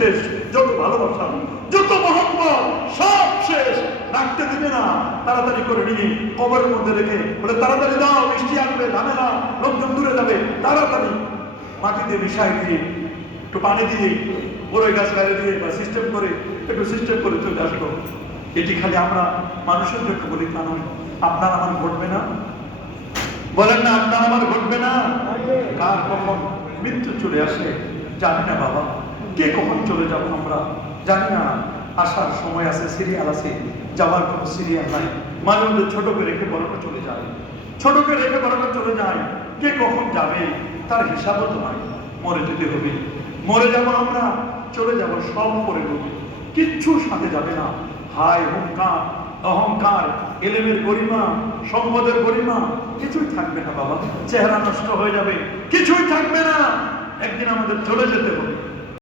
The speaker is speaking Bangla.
শেষ, যত ভালোবাসা, যত মহব্বত সব শেষ। রাখতে দিবে না, তাড়াতাড়ি করে নিয়ে কবরের মধ্যে রেখে বলে তাড়াতাড়ি দাও, বৃষ্টি আসবে, ঝামেলা, লোকজন দূরে যাবে, তাড়াতাড়ি মাটি দিয়ে মিশাই দিয়ে একটু পানি দিয়ে বড়ই গাছ গাড়ি দিয়ে বা সিস্টেম করে একটু সিস্টেম করে চলে আসলো। এটি খালি আমরা মানুষের জন্য বলি তা নয়। আপনার আমার ঘটবে না? বলেন না, আপনার আমার ঘটবে না? কার কখন মৃত্যু চলে আসে জানি না বাবা, কে কখন চলে যাবো আমরা জানি না। আসার সময় আছে, সিরিয়াল আছে, যাওয়ার কোনো সিরিয়াল নাই। মাঝে মধ্যে ছোটকে রেখে বড়টা চলে যায়, ছোটকে রেখে বড়টা চলে যায়। কে কখন যাবে তার হিসাবও তো নাই। মরে যেতে হবে, মরে যাবো আমরা, চলে যাব, সব করে দেবো, কিচ্ছু সাথে যাবে না। হায় হুঙ্কার, অহংকার, এলেমের গরিমা, সম্পদের গরিমা কিছুই থাকবে না বাবা। চেহারা নষ্ট হয়ে যাবে, কিছুই থাকবে না। একদিন আমাদের চলে যেতে হবে।